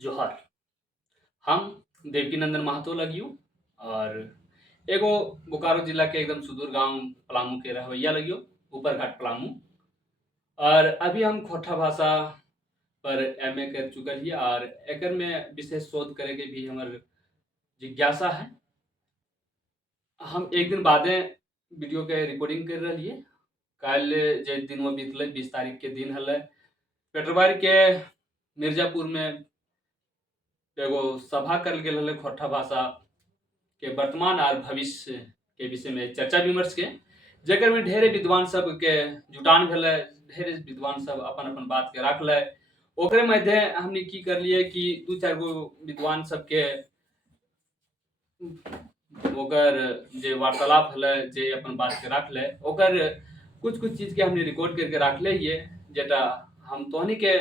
जोहार। हम देवकीनंदन महतो लगियो और एगो बोकारो जिला के एकदम सुदूर गांव पलामू के रहवैया लगियो, ऊपरघाट पलामू। और अभी हम खोटा भाषा पर एमए कर चुकल हिए और एकर में विशेष शोध करे के भी हमर जिज्ञासा है। हम एक दिन बादे वीडियो के रिकॉर्डिंग कर रहिए। कल जे दिन में बीतल 20 तारीख के दिन हल पेट्रोबार के मिर्जापुर में एगो सभा करल गेल हल खोटा भाषा के वर्तमान और भविष्य के विषय में चर्चा विमर्श के, जेकर में ढेरे विद्वान सब के जुटान भेलै। ढेरे विद्वान सब अपन अपन बात के रखलै। ओकरे मध्य हमने की कर लिए कि दू चार गो विद्वान सब के ओकर जे वार्तालाप हलै, जे अपन बात के रखलै, ओकर कुछ चीज के हमने रिकॉर्ड करके रखले हिए, जेटा हम तोहनी के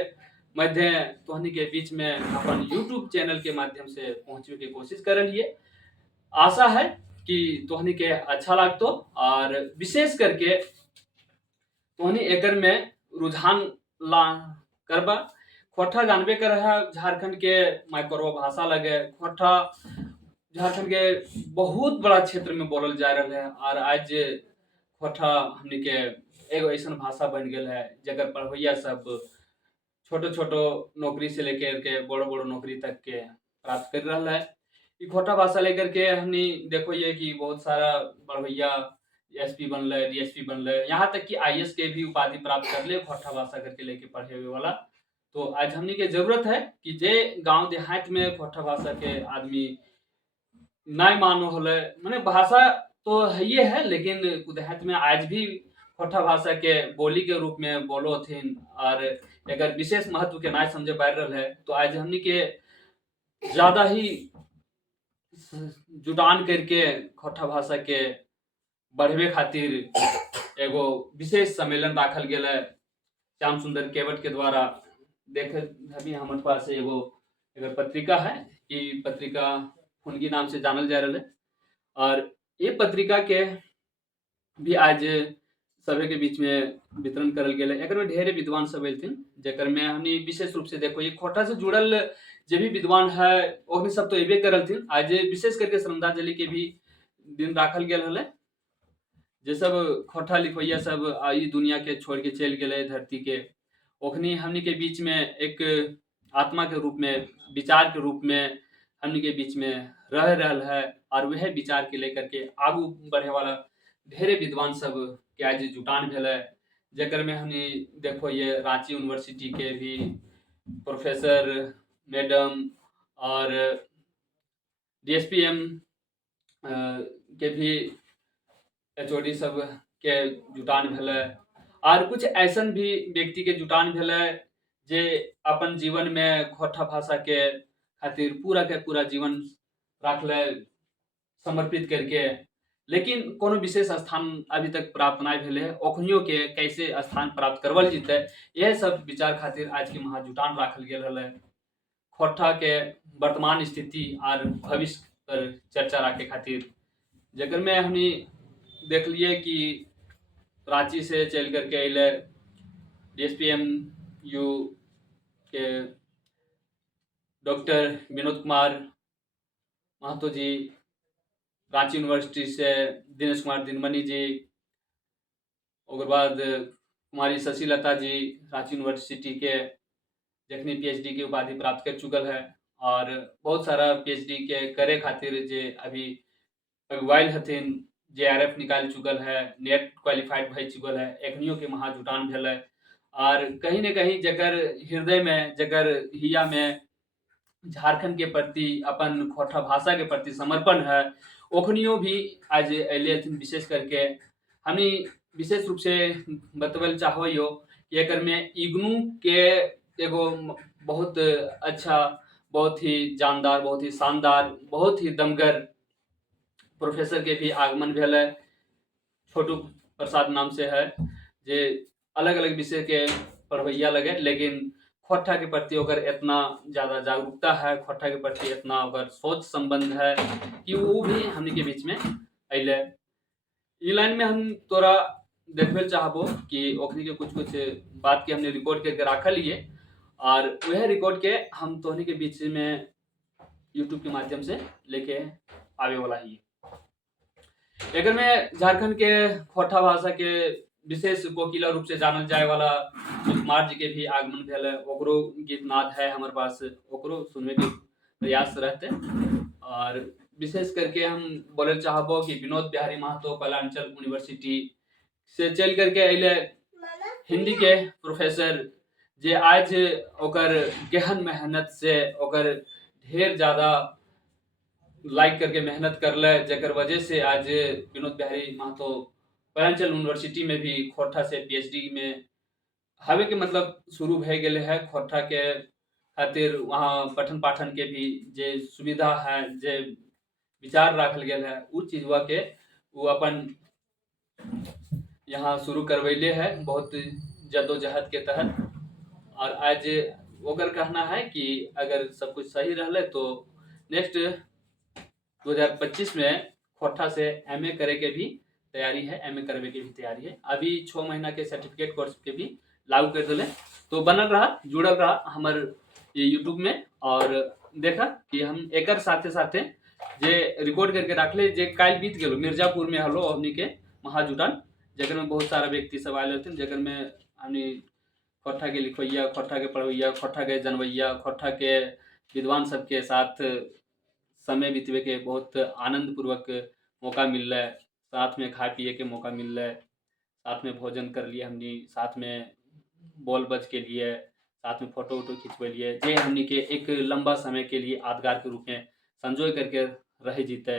मध्य तोहनी के बीच में अपन यूट्यूब चैनल के माध्यम से पहुंचे के कोशिश कर रही है। आशा है कि तोहनी के अच्छा लगतो और विशेष करके तोहनी एकर में रुझान ला करबा। खोटा जानबे कर है झारखंड के माइक्रो भाषा लगे। खोटा झारखंड के बहुत बड़ा क्षेत्र में बोलल जा रहा है और आज खोटा हमनी के एगो ऐसा भाषा बन गया है जगह पढ़वैया सब छोटो छोटो नौकरी से लेकर के बड़ो बड़ो नौकरी तक के प्राप्त कर रहा है। ई खोटा भाषा लेकर के हमनी देखो ये कि बहुत सारा पढ़वैया एसपी बनल, डीएसपी बनल, यहाँ तक कि आईएएस के भी उपाधि प्राप्त कर ले खोटा भाषा करके लेके पढ़े हुए वाला। तो आज हमनी के जरूरत है कि जे गांव देहात में खोटा भाषा के आदमी नहीं मानो होले, माने भाषा तो है ये है, लेकिन देहात में आज भी खोटा भाषा के बोली के रूप में बोलो थिन और अगर विशेष महत्व के ना समझे पा रहा है। तो आज हमनी के ज्यादा ही जुटान करके खोटा भाषा के बढ़वे खातिर एगो विशेष सम्मेलन राखल गेल है श्याम सुंदर केवट के द्वारा। देखे अभी हमारे पास एगो एगर पत्रिका है, कि पत्रिका फुनगी नाम से जानल जा रहा है और ये पत्रिका के भी आज सभी के बीच में वितरण करल गेल है। एकर में ढेरे विद्वान सब अयलथिन, जेकर में हमनी विशेष रूप से देखो ये खोटा से जुड़ल जे भी विद्वान है वो भी सब तो अबे करलथिन। आज विशेष करके श्रद्धांजलि के भी दिन राखल गेल है। जे सब खोटा लिखवैया सब आई दुनिया के छोड़ के चल गए धरती के, ओखनी हमनी के बीच में एक आत्मा के रूप में, विचार के रूप में हमनी के बीच में रह रहल है और वह विचार के लेकर के आगू बढ़े वाला ढेरे विद्वान सब के आज जुटान भेल है। जेकर में हमनी देखो ये रांची यूनिवर्सिटी के भी प्रोफेसर मैडम और डीएसपीएम के भी एचओडी सब के जुटान भेल है और कुछ ऐसन भी व्यक्ति के जुटान भेल है जे अपन जीवन में खोटा भाषा के खातिर पूरा के पूरा जीवन रखले समर्पित करके, लेकिन कोनो विशेष स्थान अभी तक प्राप्त नहीं भेले है। ओखनियों के कैसे स्थान प्राप्त करवल जीते, यह सब विचार खातिर आज के महाजुटान राखल गेल है। खोटा के वर्तमान स्थिति और भविष्य पर चर्चा रखे खातिर, जेकर में हमनी देख लिए कि रांची से चल करके अले डीएसपीएम यू के डॉक्टर विनोद कुमार महतो जी, रांची यूनिवर्सिटी से दिनेश कुमार दिनमणि जी, और बाद कुमारी शशिलता जी रांची यूनिवर्सिटी के जखनी पीएचडी की उपाधि प्राप्त कर चुकल है और बहुत सारा पीएचडी के करे खातिर जे अभी अगुवाइल हथिन, जेआरएफ निकाल चुकल है, नेट क्वालिफाइड भई चुकल है, एखनियों के महाजुटान भेल है। और कहीं न कहीं जकर हृदय में, जकर हिया में झारखंड के प्रति, अपन खोटा भाषा के प्रति समर्पण है, ओखनियों भी आज अले हथिन। विशेष करके हमनी विशेष रूप से बतवल चाहो कि एकर में इग्नू के एगो बहुत अच्छा, बहुत ही जानदार, बहुत ही शानदार, बहुत ही दमगर प्रोफेसर के भी आगमन भेल है। छोटू प्रसाद नाम से है, जे अलग अलग विषय के पढ़वैया लगे, लेकिन खोटा के प्रति ओकर इतना ज्यादा जागरूकता है, खोटा के प्रति इतना ओकर सोच संबंध है कि वो भी हमनी के बीच में अले। ई लाइन में हम तोरा देखबे चाहबो कि ओखनी के कुछ बात के हमने रिकॉर्ड करके रखल लिए और वह रिकॉर्ड के हम तोहनी के बीच में यूट्यूब के माध्यम से लेके आवे वाला ही। एकर में झारखंड के खोरठा भाषा के विशेष कोकिला रूप से जानल जाए वाला कुमार जी के भी आगमन भेल है, ओकरो गीतनाद है हमारे पास, ओकरो सुनने के प्रयास रहते। और विशेष करके हम बोले चाहबो कि विनोद बिहारी महतो कलांचल यूनिवर्सिटी से चल करके अले हिंदी के प्रोफेसर जे आज ओकर गहन मेहनत से ओकर ढेर ज्यादा लाइक करके मेहनत करले, जेकर वजह से आज विनोद बिहारी महतो कलांचल यूनिवर्सिटी में भी खोरठा से पीएचडी में हवे के मतलब शुरू भे गेले है। खोरठा के खातिर वहाँ पठन पाठन के भी जे सुविधा है, जे विचार रखल गेल है, उ चीजवा के वो अपन यहाँ शुरू करवैले है बहुत जद्दोजहद के तहत। और आज ओकर कहना है कि अगर सब कुछ सही रहले तो नेक्स्ट 2025 में खोरठा से एमए करे के भी तैयारी है, एमए करवे के भी तैयारी है। अभी 6 महीना के सर्टिफिकेट कोर्स के भी लागू कर दिले। तो बनल रहा, जुड़ल रहा हमार ये यूट्यूब में, और देखा कि हम एकर साथे साथे जे रिकॉर्ड करके रखले, जे काल बीत गेलो मिर्जापुर में हलो हमनी के महाजुटान, जगह में बहुत सारा व्यक्ति सब आए थे, जगह में हमनी खोरठा के लिखवैया, खोरठा के पढ़वैया, खोरठा के जनवैया, खोरठा के विद्वान सबके साथ समय बितवे के बहुत आनंद पूर्वक मौका मिल रहा है। साथ में खाए पिए के मौका मिल रहा है, साथ में भोजन कर लिए हमनी, साथ में बोल बज के लिए, साथ में फोटो वोटो खिंचवे लिए, जे हमनी के एक लंबा समय के लिए यादगार के रूप में संजोय करके रह जीते।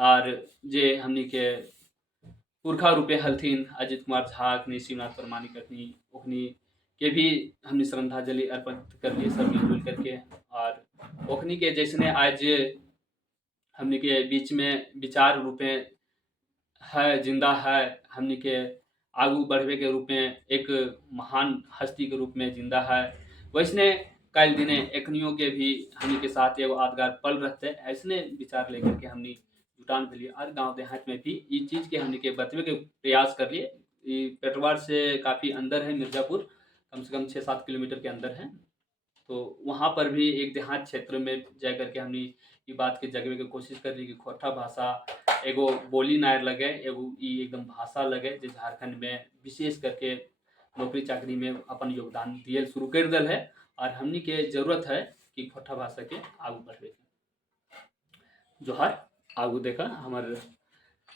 और जे हमनी के पुरखा रूपे हलथिन अजित कुमार झा, शिवनाथ परमानिक ओखनी के भी हमने श्रद्धांजलि अर्पित कर लिए सब मिलजुल करके। और ओखनी के जैसने आज हमनी के बीच में विचार रूपे है, जिंदा है, हमनी के आगू बढ़वे के रूप में एक महान हस्ती के रूप में जिंदा है, वैसने कल दिने एकनियों के भी हमनी के साथ एगो यादगार पल रहते। ऐसने विचार लेकर के हमनी जुटान के लिए और गांव देहात में भी ये चीज के हमनी के बतवे के प्रयास कर लिए। पेटवार से काफी अंदर है मिर्जापुर, कम से कम 6-7 किलोमीटर के अंदर है। तो वहाँ पर भी एक देहात क्षेत्र में जा करके हमने ये बात के जगवे की कोशिश कर ली कि खोरठा भाषा एगो बोली नायर लगे, एगो एकदम भाषा लगे जो झारखंड में विशेष करके नौकरी चाकरी में अपन योगदान दिए शुरू कर दिल है। और हमनी के जरूरत है कि खोरठा भाषा के आगू बढ़े। जोहार आगू देखा हमार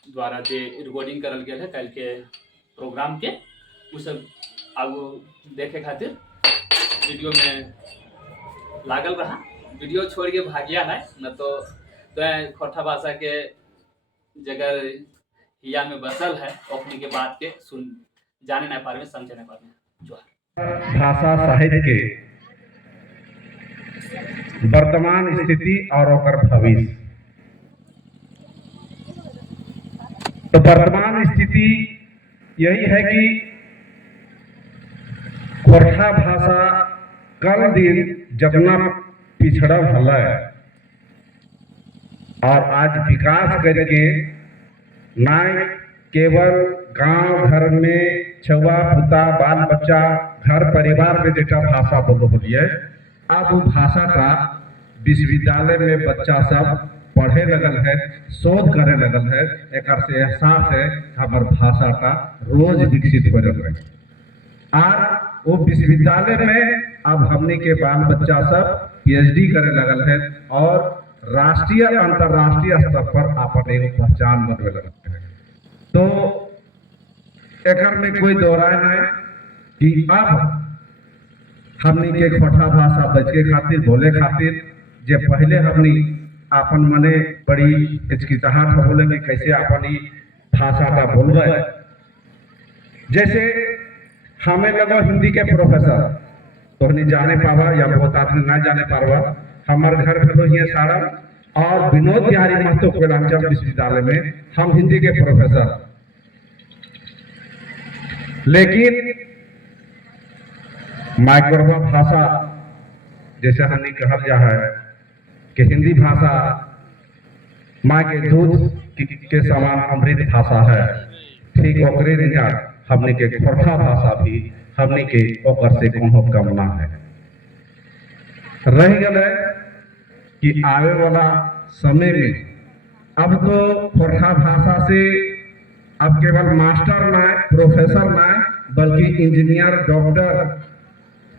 द्वारा जे रिकॉर्डिंग करल गया है कल के प्रोग्राम के, वो सब आगू देखे खातिर वीडियो में लागल रहा। वीडियो छोड़ के भागिया है न तो खोरठा भाषा के जगह हिया में बसल है, अपनी के बात के सुन जाने नहीं पारे, समझे नहीं पारे। जोहार। भाषा साहित्य के वर्तमान स्थिति और ओकर भविष्य। तो वर्तमान स्थिति यही है कि खोरठा भाषा कल दिन जतना पिछड़ल है और आज विकास करके न केवल गांव घर में छुआ पुता बाल बच्चा घर परिवार में जेटा भाषा बोलिए, अब वो भाषा का विश्वविद्यालय में बच्चा सब पढ़े लगल है, शोध करे लगल है। एक से एहसास है हमार भाषा का रोज विकसित हो रहा है। और वो विश्वविद्यालय में अब हमने के बाल बच्चा सब पीएचडी करे लगल है और राष्ट्रीय अंतर्राष्ट्रीय स्तर पर अपन एगो पहचान बनवे लगल है। तो एक में कोई दोहराए नहीं कि अब हमनी के खोरठा भाषा बचे खातिर बोले खातिर जे पहले हमनी अपन मने बड़ी हिचकिचाहट बोले कि कैसे अपनी भाषा का बोलबे। जैसे हमें लगो हिंदी के प्रोफेसर तो नहीं जाने पावा या बहुत आदमी ना जाने पावा, हमारे घर पे तो ये सारा और विनोद बिहारी महतो कलांचल विश्वविद्यालय में हम हिंदी के प्रोफेसर। लेकिन माइक्रोवा भाषा जैसे हमने कहा जा है कि हिंदी भाषा माँ के दूध के समान अमृत भाषा है, ठीक ओकरे हमने के खोरठा भाषा भी हमने के ओकर से कम ना है। रह गए कि आवे वाला समय में अब तो खोरठा भाषा से अब केवल मास्टर ना है, प्रोफेसर ना है, बल्कि इंजीनियर, डॉक्टर,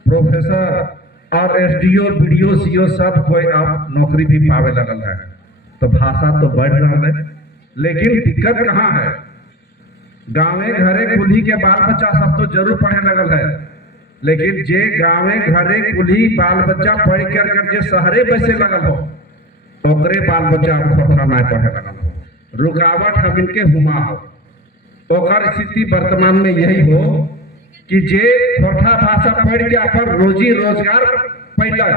प्रोफेसर और एसडीओ, बीडीओ, सीओ सब कोई अब नौकरी भी पावे लगल है। तो भाषा तो बढ़ रहा है, लेकिन दिक्कत कहाँ है? गाँवे घरे कुली के बाल बच्चा सब तो जरूर पढ़े लगल है, लेकिन जे गाँवे घरे कुली बाल बच्चा पढ़ कर जे शहरे बसे लगल हो, ओकरे बाल बच्चा खोरठा नहीं पढ़े लगल हो। रुकावट हम इनके हुमा हो। ओकर स्थिति वर्तमान में यही हो कि जे खोरठा भाषा पढ़ के अपन रोजी रोजगार पैदा,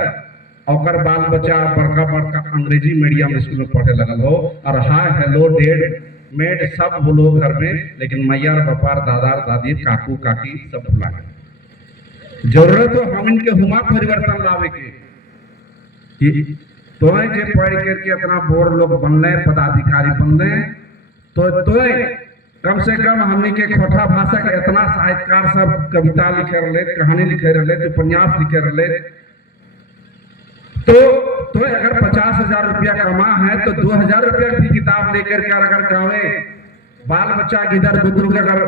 ओकर बाल बच्चा बड़का बड़का अंग्रेजी मीडियम स्कूल में पढ़े लगल हो, और हाय हेलो डेड मेड सब बोलो घर में, लेकिन मैया बापा, दादा दादी, काकू काकी सब भुला गए। जरूरत तो हम इनके हुमा परिवर्तन लावे के कि तोय जे पढ़ करके इतना बोर लोग बनले, पदाधिकारी बनले, तो तोय कम से कम हमने के खोरठा भाषा के इतना साहित्यकार सब कविता लिखे रहे, कहानी लिखे रहे, उपन्यास लिखे रहे, तो अगर 50,000 रुपया कमा है तो 2,000 रुपया की किताब लेकर के अगर गाँवे बाल बच्चा गिदर बुदरू के अगर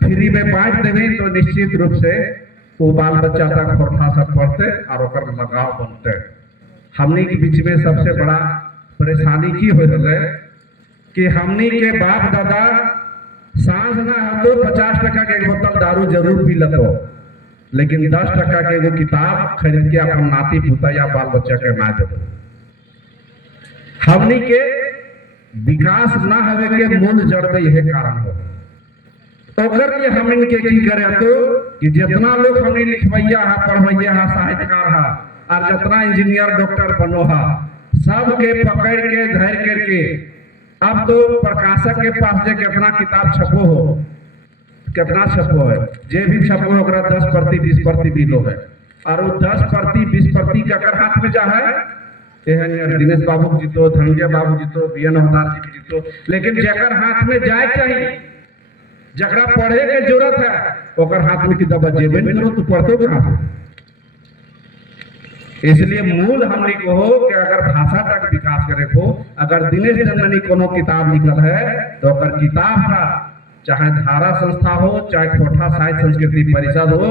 फ्री में बांट देवे तो निश्चित रूप से वो बाल बच्चा तक खोरठा सब पढ़ते और ओकर लगाव बनते। हमने के बीच में सबसे बड़ा परेशानी की हो रहा है कि हमने के बाप दादा सांझ ना हम तो 50 टका के एक बोतल दारू जरूर पी लतो, लेकिन 10 टका के एगो किताब खरीद के अपन नाती पुता या बाल बच्चा के ना दे। हमनी के विकास ना होवे के मूल जड़ में यह कारण हो। ओकर के हमनी के की करे तो कि जितना लोग हमनी लिखवैया है, पढ़वैया है, साहित्यकार है, और जितना इंजीनियर डॉक्टर बनो है, सब के पकड़ के धर करके अब तो प्रकाशक के पास जे कितना किताब छपो हो, कितना छपो है, जे भी छपो हो 10% 20% बिलो है, और वो 10% 20% का अगर हाथ में जा है, दिनेश बाबू जीतो, धनंजय बाबू जीतो, बीएन हवदार जी जीतो, लेकिन जकर हाथ में जाए चाहिए, जकरा पढ़े के जरूरत है, ओकर हाथ में किताब जेबे में करो तो पढ़ते कहाँ से? इसलिए मूल हमने को हो कि अगर भाषा तक विकास करे को, अगर दिनेश चंदनी कोनो किताब निकल है तो अगर किताब का चाहे धारा संस्था हो, चाहे खोरठा साहित्य संस्कृति परिषद हो,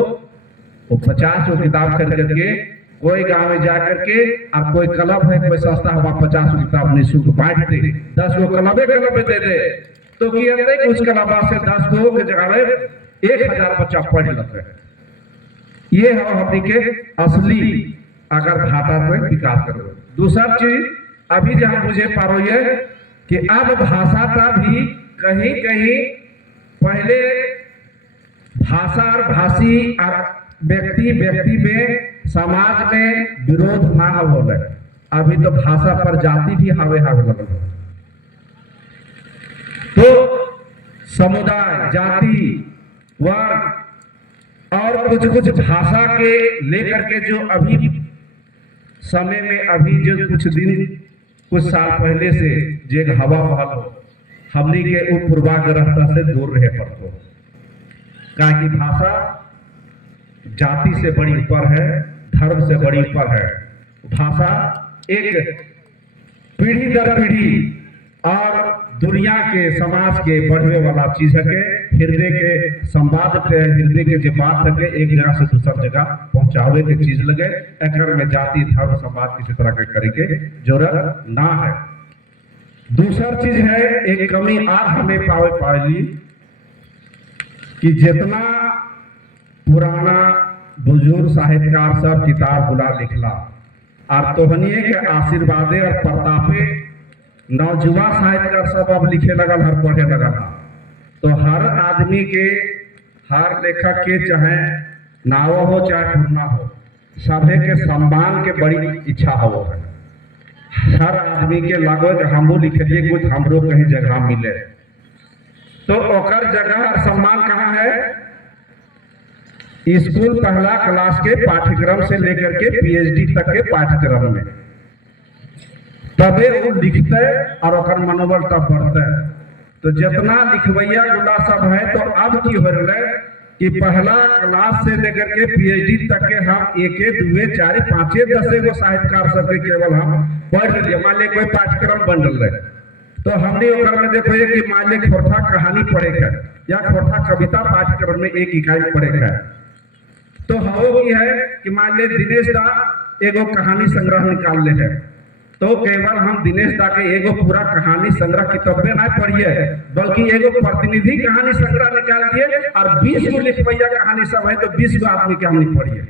वो 50 वो किताब खरीद करके कोई गाँव में जा करके, अब कोई क्लब है, कोई संस्था हुआ 50 किताब निःशुल्क बांट दे, 10 वो क्लबे दे दे, तो उस क्लबा से 10 गो के जगह में 1000 बच्चा पढ़ लेते। ये है हमने के असली अगर भाषा पर विकास करो। दूसरा चीज अभी जहां मुझे पारो ये कि अब भाषा का भी कहीं कहीं पहले भाषा और भाषी और व्यक्ति में समाज में विरोध ना हो, अभी तो भाषा पर जाति भी हावे लगल। तो समुदाय, जाति, वर्ग और कुछ भाषा के लेकर के जो अभी समय में अभी जो कुछ साल पहले से जे हवा बहल हो, हमने के उन पूर्वाग्रहता से दूर रहे पड़तो, कि भाषा जाति से बड़ी ऊपर है, धर्म से बड़ी ऊपर है। भाषा एक पीढ़ी दर पीढ़ी और दुनिया के समाज के बढ़ने वाला चीज है के हृदय के संवाद के, हृदय के जो बात है एक जगह से दूसर जगह पहुंचावे के चीज लगे। एकर में जाति धर्म संवाद किसी तरह के करे के जरूरत ना है। दूसरा चीज है एक कमी आज हमें पाई कि जितना पुराना बुजुर्ग साहित्यकार सब किताब बुला लिखला और तोहनिए के आशीर्वादे और प्रतापे नौजुवान साहित्यकार सब अब लिखे लगल, हर पढ़े लगल। तो हर आदमी के, हर लेखक के चाहे नाव हो चाहे पूर्णा हो, सभे के सम्मान के बड़ी इच्छा हो। हर आदमी के लगो हमरो लिखिए कुछ हमरो कहीं जगह मिले, तो ओकर जगह और सम्मान कहाँ है? स्कूल पहला क्लास के पाठ्यक्रम से लेकर के पीएचडी तक के पाठ्यक्रम में तबे वो लिखते और ओकर मनोबल तब बढ़ते। तो जितना लिखवैया गुला सब है, तो अब की हो रहा है कि पहला क्लास से लेकर के पीएचडी तक के हम एक दुए चार पांचे दसे गो साहित्यकार सबके केवल हम पढ़ लिए। मान ली कोई पाठ्यक्रम बन रहे तो हमने ओकर में देखो कि मान ली खोरठा कहानी पढ़े है या खोरठा कविता पाठ्यक्रम में एक इकाई पढ़े है, तो हो की है कि मान ली दिनेश दा एगो कहानी संग्रह निकाल ले है, तो केवल हम दिनेश दा के एगो पूरा कहानी संग्रह किताबे ना पढ़िए बल्कि एगो प्रतिनिधि कहानी संग्रह निकाल दिए और 20 गो लिखवैया कहानी सब है तो 20 गो आदमी के हमने पढ़िए।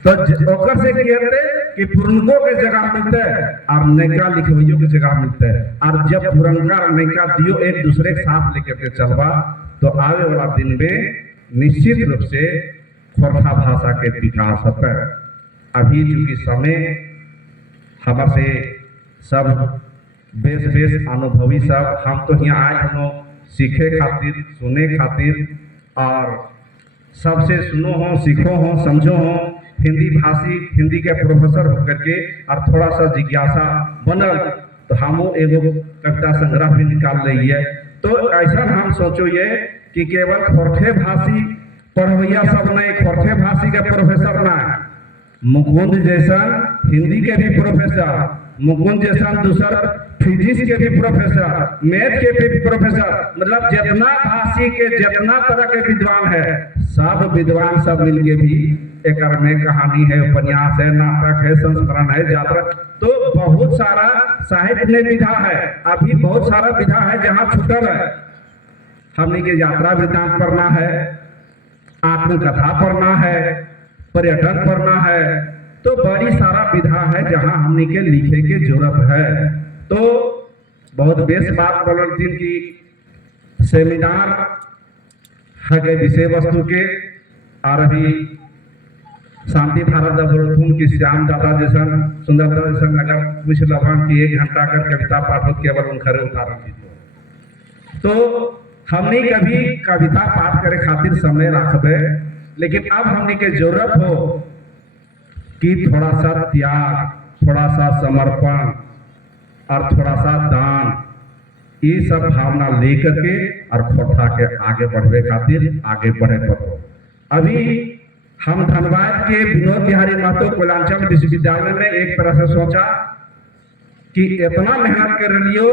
तो ओकर से की होते कि पुरनको के जगह मिलते है और नैका लिखवैयों के जगह मिलते है, और जब पुरनका और नैका दियो एक दूसरे के साथ लेकर के चलवा तो आवे वाला दिन में निश्चित रूप से खोरठा भाषा के विकास होता है। अभी चूंकि समय हमसे सब बेस अनुभवी सब हम तो यहाँ आए हम सीखे खातिर सुने खातिर और सबसे सुनो हो सीखो हो समझो हो हिंदी भाषी हिंदी के प्रोफेसर होकर के और थोड़ा सा जिज्ञासा बनल तो हम एगो कविता संग्रह भी निकाल रही। तो ऐसा हम सोचो ये कि केवल खोरठे भाषी पढ़वैया सब नहीं, खोरठे भाषी के प्रोफेसर ना, मुकुंद जैसा हिंदी के भी प्रोफेसर, मुकुंद जैसा दूसर फिजिक्स के भी प्रोफेसर, मैथ के भी प्रोफेसर, मतलब जितना भाषी के जितना तरह के विद्वान है सब विद्वान सब मिलके भी एक में कहानी है, उपन्यास है, नाटक है, संस्करण है, यात्रा, तो बहुत सारा साहित्य में विधा है। अभी बहुत सारा विधा है जहाँ छूटल है। हमने के यात्रा वृत्तांत पढ़ना है, आत्मकथा पढ़ना है, पर्यटन पढ़ना है, तो बड़ी सारा विधा है जहाँ हमने के लिखे के जरूरत है। तो बहुत बेस बात बोल दिन की सेमिनार है के विषय वस्तु के और अभी शांति भारत बोलथुन की श्याम दादा जैसा सुंदर दादा जैसा अगर कुछ लवन की 1 घंटा कर कविता पाठ केवल उनखरे उतारन की तो हमने कभी कविता पाठ करे खातिर समय रखबे, लेकिन अब हमने के जरूरत हो कि थोड़ा सा त्याग, थोड़ा सा समर्पण और थोड़ा सा दान, ये सब भावना लेकर के और खोरठा के आगे बढ़े खातिर आगे बढ़े पड़ो। अभी हम धनबाद के विनोद बिहारी महतो कोयलांचल विश्वविद्यालय में एक तरह से सोचा कि इतना मेहनत कर लियो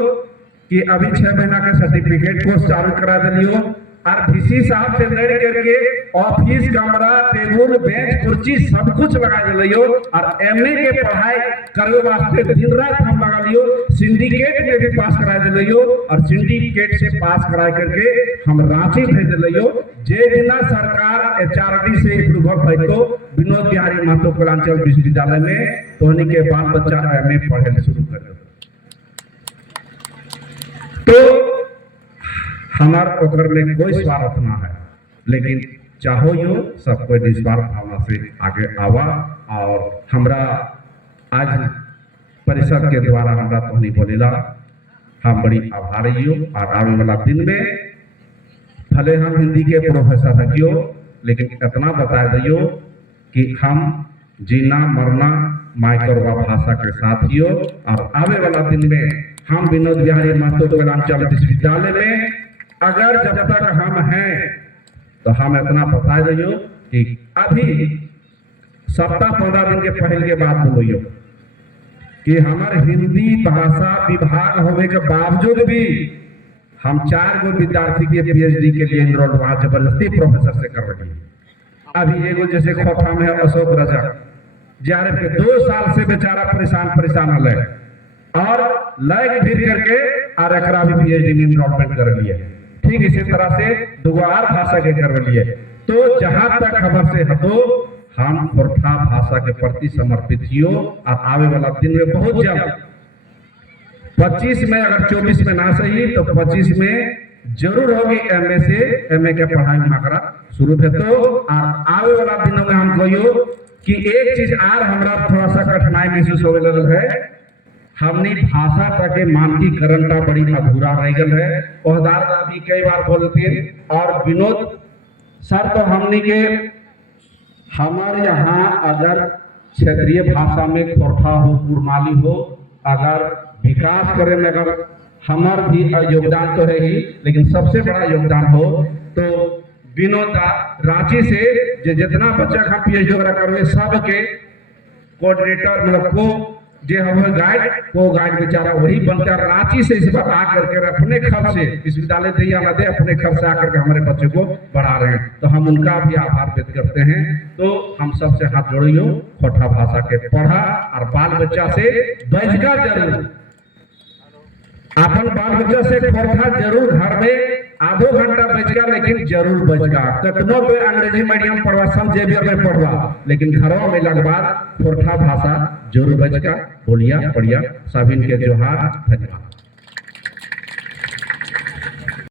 कि अभी 6 महीना के सर्टिफिकेट कोर्स चालू करा दिलियो और डीसी साहब से लड़ करके ऑफिस कमरा टेबुल बेंच कुर्सी सब कुछ लगा दिलियो और एमए के पढ़ाई करे वास्ते दिन रात हम लगा लियो, सिंडिकेट में भी पास करा दिलियो और सिंडिकेट से पास करा करके हम रांची भेज दिलियो। जे बिना सरकार एचआरडी से अप्रूवल है तो विनोद बिहारी महतो कोयलांचल विश्वविद्यालय में तोहनी के बाल बच्चा एमए पढ़े शुरू कर दो। तो हमार ओकर में कोई स्वार्थ ना है, लेकिन चाहो यो सब कोई निस्वार्थ भावना से आगे आवा और हमरा आज परिषद के द्वारा हमरा तो नहीं बोलेला हम बड़ी आभारी हो। और आने वाला दिन में भले हम हिंदी के प्रोफेसर हकियो लेकिन इतना बता दियो कि हम जीना मरना माइक्रोवा भाषा के साथ ही हो। और आने वाला दिन में हम विनोद बिहारी महतो कोयलांचल विश्वविद्यालय में अगर जब तक हम हैं तो हम इतना बता दियो कि अभी सप्ताह 15 दिन के पहले के बाद बोलियो कि हमारे हिंदी भाषा विभाग होने के बावजूद भी हम 4 गो विद्यार्थी के पीएचडी के लिए एनरोल वहां जबरदस्ती प्रोफेसर से कर रही है। अभी एगो जैसे खोरठा में है अशोक रजक जेआरएफ के 2 साल से बेचारा परेशान हल और लग फिर करके और एकरा भी पीएचडी में एनरोलमेंट कर लिए। ठीक इसी तरह से दुआर भाषा के कर लिए। तो जहां तक खबर से हतो हम खोरठा भाषा के प्रति समर्पित हो और आने वाला दिन में बहुत जल्द 25 में अगर 24 में ना सही तो 25 में जरूर होगी एमए से एमए के पढ़ाई हमारा शुरू है। तो आने वाला दिनों में हम कहियो कि एक चीज आर हमारा थोड़ा सा कठिनाई महसूस होने लगे है, हमने भाषा का के मानकीकरण का बड़ी अधूरा रह गल है। ओहदार भी कई बार बोलते और विनोद सर तो हमने के हमारे यहाँ अगर क्षेत्रीय भाषा में खोरठा हो कुरमाली हो अगर विकास करे में अगर हमार भी योगदान तो है ही, लेकिन सबसे बड़ा योगदान हो तो विनोदा रांची से जितना बच्चा का PhD वगैरह करवे सबके कोऑर्डिनेटर मतलब को जे हमें गाइड बेचारा वही बनता है। रांची से इस बार आकर के अपने खर्च से विश्वविद्यालय दैया न दे अपने खर्च से आकर के हमारे बच्चे को बढ़ा रहे हैं, तो हम उनका भी आभार व्यक्त करते हैं। तो हम सबसे हाथ जोड़ियो, खोटा भाषा के पढ़ा और बाल बच्चा से बैठका जरूर, अपन बाल बच्चा से खोटा जरूर घर में आधो घंटा बचगा, लेकिन जरूर बचगा। कतनो तो अंग्रेजी मीडियम पढ़वा सब जेवियर में पढ़वा, लेकिन घरों में लगवा खोटा भाषा जरूर बचगा। बोलिया पढ़िया सभी के जोहार, धन्यवाद।